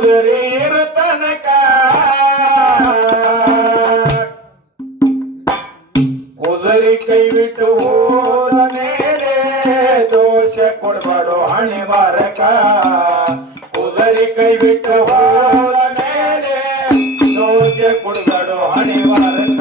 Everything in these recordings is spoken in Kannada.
ಕುದುರೆ ಇರು ತನಕ ಕುದುರೆ ಕೈ ಬಿಟ್ಟು ಹೋದ ಮೇಲೆ ದೋಷ ಕೊಡಬಾರೋ ಹಣೆ ಬಾರಕ ಕುದುರೆ ಕೈ ಬಿಟ್ಟು ಹೋದ ಮೇಲೆ ದೋಷ ಕೊಡಬಾರೋ ಹಣೆ ಬಾರಕ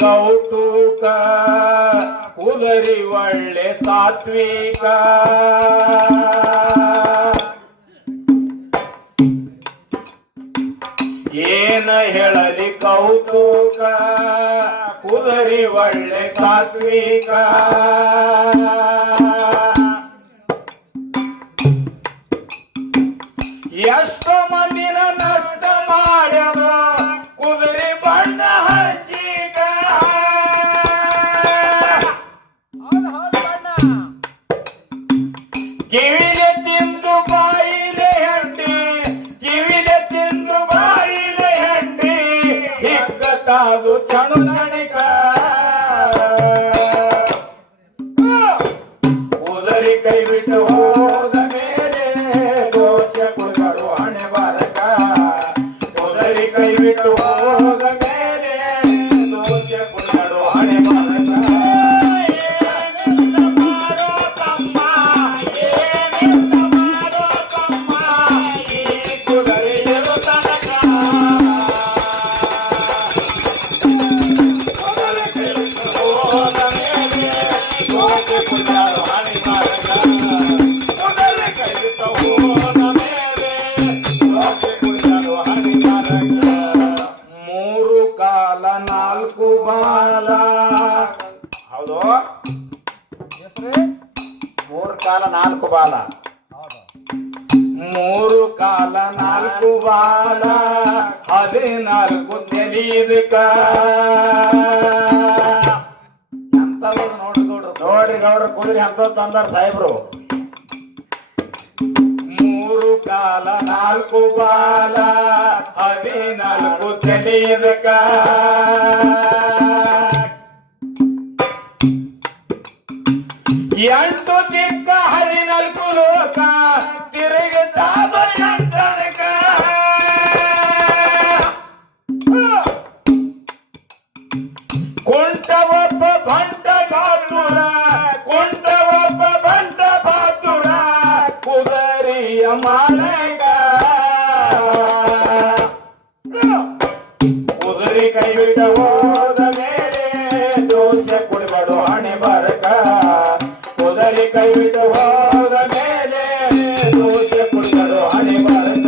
ಕೌತುಕ ಕುದುರೆ ಒಳ್ಳೆ ಸಾತ್ವಿಕ ಏನ ಹೇಳಲಿ ಕೌತುಕ ಕುದುರೆ ಒಳ್ಳೆ ಸಾತ್ವಿಕ ಎಷ್ಟೋ ಮಂದಿನ ನಷ್ಟ ಮಾಡ್ಯದ ಕುದುರೆ ಬಣ್ಣ ಹಚ್ಚಿಕ ಕಿವಿಲೆ ತಿಂದು ಬಾಯಿಲೆ ಹಂಡಿ ಕಿವಿಲೆ ತಿಂದು ಬಾಯಿಲೆ ಹಂಡಿ ಹಿಕ್ಕತಾದು ಚಣು ಚಣಿಕ ಕುದುರೆ ಕೈ ಬಿಟ್ಟು ಹೋದ ಮೇಲೆ ದೋಷ ಕೊಡಬಾರೋ ಹಣೆ ಬಾರಕ ಕುದುರೆ ಕೈ ಬಿಟ್ಟು ಹೋದ ಮೇಲೆ ದೋಷ ಕೊಡಬಾರೋ ಹಣೆ ಬಾರಕ ಮೂರು ಕಾಲ ನಾಲ್ಕು ಬಾಲ ಹೌದು ಮೂರು ಕಾಲ ನಾಲ್ಕು ಬಾಲ ಮೂರು ಕಾಲ ನಾಲ್ಕು ಬಾಲ 14 ತೆಲಿದಕ ನೋಡಿ ಗೌಡ್ರ ಕುದುರೆ ಅಂತ ತಂದಾರ ಸಾಹೇಬ್ರು ಮೂರು ಕಾಲ ನಾಲ್ಕು ಬಾಲ 14 ತೆಲಿದಕ ಎಂಟು ದಿಕ್ಕ 14 ಲೋಕ ತಿರುಗುತ್ತಾದ ಚಂದನಕ ಕುಂಟವೊಬ್ಬ ಭಂಟ ಬಾತುರ ಕುಂಟವೊಬ್ಬ ಭಂಟ ಬಾತುರ ಕುದುರೆಯ ಮಾಲಕ ಕುದುರೆ ಕೈ ಬಿಟ್ಟ ಹೋದ ಮೇಲೆ ದೋಷ ಕೊಡಬಾರೋ ಹಣೆ ಬಾರಕ ಕುದುರೆ ಕೈ ಬಿಟ್ಟ ಹೋದ ಮೇಲೆ ದೋಷ ಕೊಡಬಾರೋ ಹಣೆ ಬಾರಕ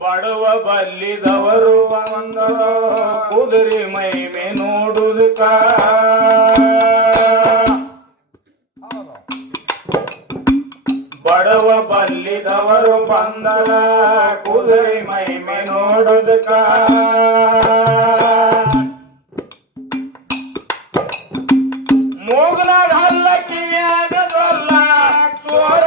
ಬಡವ ಬಲ್ಲಿದವರು ಬಂದರು ಕುದುರೆ ಮೈಮೆ ನೋಡುವುದಕ್ಕ ಬಡವ ಬಲ್ಲಿದವರು ಬಂದರ ಕುದುರೆ ಮೈಮೆ ನೋಡುವುದಕ್ಕ ಮೂಗನಾಗ ಹಲ್ಲ ಕಿವಿಯಾಗದಲ್ಲ ಸೋರ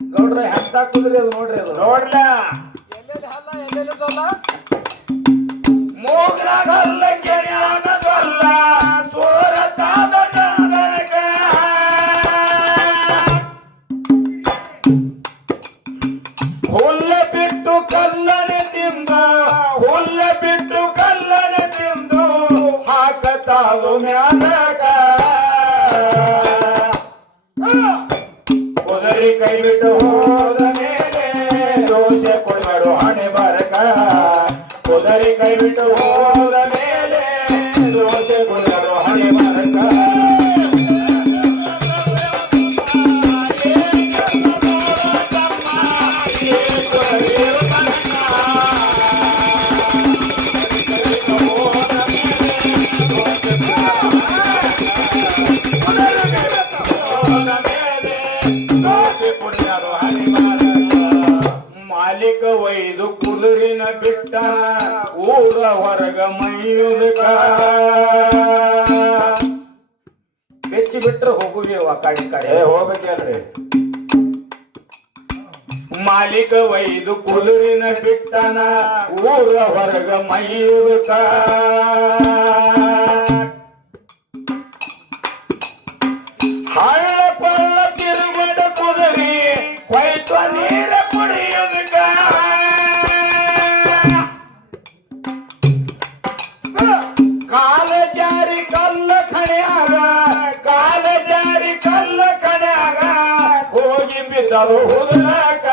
ಗೌಡ್ರ ಎಂತ ಕುದುರೆ ಅದು ನೋಡ್ರಿ ಅದು ನೋಡ್ಲ ಎಲ್ಲೆಲ್ಲಿ ಹಲ್ಲ ಎಲ್ಲೆಲ್ಲಿ ಸೋಲ ಮೂಗನಾಗ ಹಲ್ಲ ಕಿವಿಯಾಗದಲ್ಲ ಸೋರ ಹುಲ್ಲ ಬಿಟ್ಟು ಕಲ್ಲನೆ ತಿಂದು ಹುಲ್ಲ ಬಿಟ್ಟು ಕಲ್ಲನೆ ತಿಂದು ಹಾಕತಾದು ಮ್ಯಾಲಗ ಕುದುರೆ ಕೈ ಬಿಟ್ಟು ಹೋದ ಮೇಲೆ ದೋಷ ಕೊಡಬಾರೋ ಹಣೆ ಬಾರಕ ಕುದುರೆ ಕೈ ಬಿಟ್ಟು ಹೋದ ಮೇಲೆ ದೋಷ ಕೊಡಬಾರೋ ಹಣೆ ಬಾರಕ ಕುಣಿಯುವುದಕ್ಕ ಬೆಚ್ಚಿ ಬಿಟ್ರೆ ಹೋಗುವೇವ ಕಡೆ ಕಡೆ ಹೋಗ್ಬೇಕಲ್ರಿ ಮಾಲಿಕ ಒಯ್ದು ಕುದುರಿನ ಬಿಟ್ಟನ ಊರ ಹೊರಗ ಮೈಯುವುದಕ್ಕ ಹಳ್ಳ ಪಳ್ಳ ತಿರುಗದ ಕುದುರಿ ಹೊಯ್ತು ನೀರ ಕುಡಿಯುವುದಕ್ಕ ಕಾಲ ಜಾರಿ ಕಲ್ಲ ಕಣೆಯಾಗ ಕಾಲ ಜಾರಿ ಕಲ್ಲ ಕಣೆಯಾಗ ಹೋಗಿ ಬಿದ್ದರು ಹುದುಲಾಕ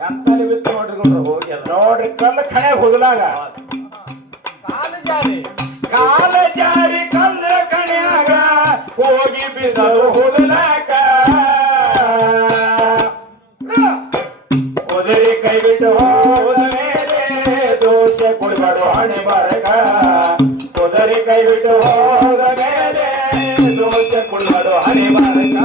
ಎಂತಲ್ಲಿ ಬಿತ್ತು ನೋಡ್ರಿ ಹೋಗಿ ನೋಡ್ರಿ ಕಲ್ಲ ಕಣೆ ಹುದುಲಾಗ ಕಾಲ ಜಾರಿ ಕಲ್ಲ ಕಣೆಯಾಗ ಹೋಗಿ ಬಿದ್ದರು ಹುದುಲಾಕ ಕುದುರೆ ಕೈ ಬಿಟ್ಟು ಹೋದ ಮೇಲೆ ದೋಷ ಕುಡಿಬಾಡು ಹಣೆ ಬರಗ ಕುದುರೆ ಕೈ ಬಿಟ್ಟು ಹೋದ ಮೇಲೆ ದೋಷ ಕುಡಿಬಾಡು ಹಣೆ ಬರಗ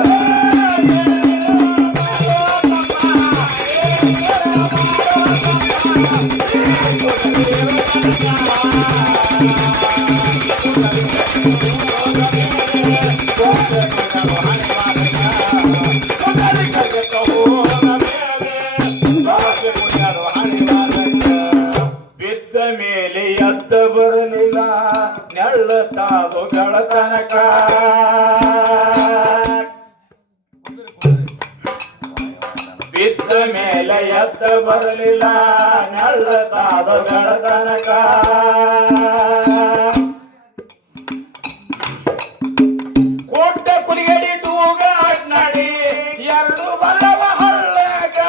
ಬಿದ್ದ ಮೇಲೆ ಎದ್ದ ಬರಲಿಲ್ಲ ನೆಳ್ಳತಾದು ಗಳತನಕ ಬಿದ್ದ ಮೇಲೆ ಎದ್ದ ಬರಲಿಲ್ಲ ನೆಳ್ಳತಾದು ಗಳತನಕ ಕೊಟ್ಟ ಕುಲಿಗಡಿ ತೂಗ ಅಡ್ನಾಡಿ ಎರಡು ಬಲವ ಹಳ್ಳಗ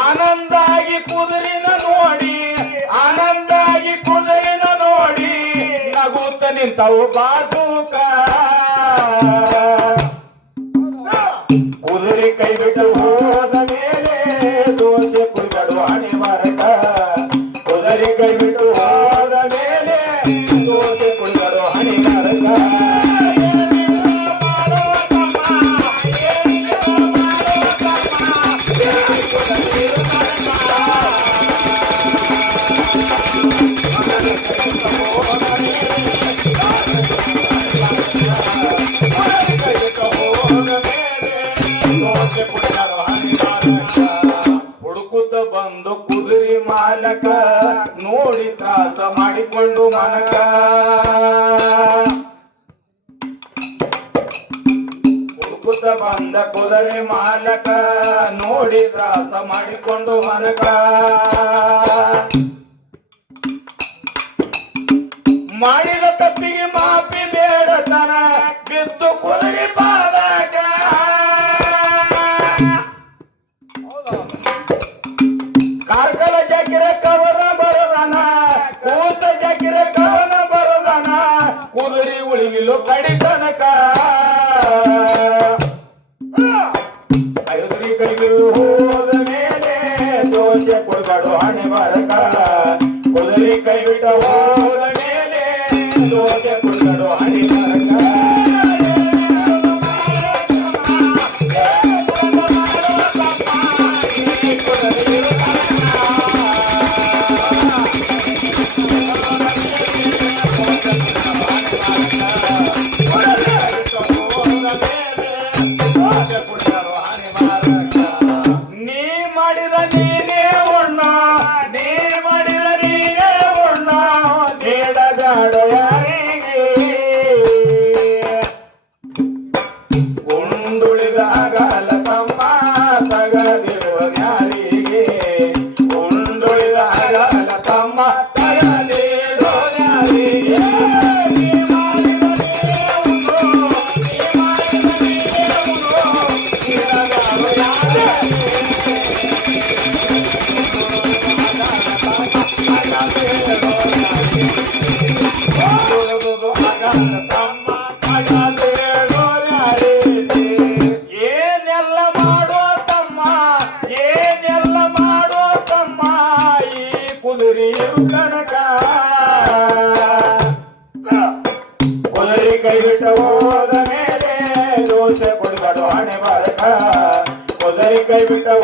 ಆನಂದಾಗಿ ಕುದುರಿನ ನೋಡಿ ಆನಂದಾಗಿ ಕುದುರಿನ ನೋಡಿ ನಗುತ್ತ ನಿಂತವು ಬಾಜೂಕ ಕುದುರೆ ಕೈ ಬಿಟ್ಟು ಹೋದ ಮೇಲೆ ದೋಷ ಕುಡಿಬಾಡು ಹಣೆ ಬರಕ ಕುದುರೆ ಕೈ ಬಿಟ್ಟು ಹೋದ ಮೇಲೆ ದೋಷ ಕುಡಿಬಾಡು ಹಣೆ ಬರಕ ಹುಡುಕುತ್ತ ಬಂದು ಕುದುರೆ ಮಾಲಕ ನೋಡಿ ತ್ರಾಸ ಮಾಡಿಕೊಂಡು ಮನಕ ಹುಡುಕುತ್ತ ಬಂದ ಕುದುರೆ ಮಾಲಕ ನೋಡಿ ತ್ರಾಸ ಮಾಡಿಕೊಂಡು ಮನಕ ಮಾಡಿದ ತಪ್ಪಿಗೆ ಮಾಪಿ ಬೇಡತನ ಬಿದ್ದು ಕುದುರೆ ಪಾದಕ ಕಾರ್ಕಳ ಜಾಕಿರ ಕವನ ಬರದನ ಕೂಸ ಜಾಕಿರ ಕವನ ಬರದನ ಕುದುರೆ ಉಳಿಲಿಲು ಕಡಿತನಕ ಕುದುರೆ ಕೈಗೆ ಹೋದ ಮೇಲೆ ದೋಷ ಕೊಡಬಾಡು ಹಣೆ ಬರಕ ಕುದುರೆ ಕೈ ಬಿಟ್ಟ ಹೋದ ಮೇಲೆ ದೋಷ ಕೊಡಬಾಡು ಹಣೆ ಬರಕ ನೀ ಮಾಡಿದ ನೀನೇ ಉಣ್ಣ ನೀ ಮಾಡಿದ ನೀನೇ ಉಣ್ಣ ನೀಡಗಾಡು ಯಾರಿಗೆ ಉಂಡುಳಿದಾಗಲ ತಮ್ಮ ತಗದಿರುವ ಯಾರಿಗೆ ಉಂಡುಳಿದಾಗಲ ತಮ್ಮ ತಗದಿರೋ ಯಾರಿಗೆ ಏನೆಲ್ಲ ಮಾಡೋ ತಮ್ಮ ಏನೆಲ್ಲ ಮಾಡೋ ತಮ್ಮ ಈ ಕುದುರೆಯು ತನಕ ಕುದುರೆ ಕೈ ಬಿಟ್ಟು ಹೋದ ಮೇಲೆ ದೋಷ ಕೊಡಬಾಡು ಹಣೆ ಬರಕ ಕುದುರೆ ಕೈ ಬಿಟ್ಟು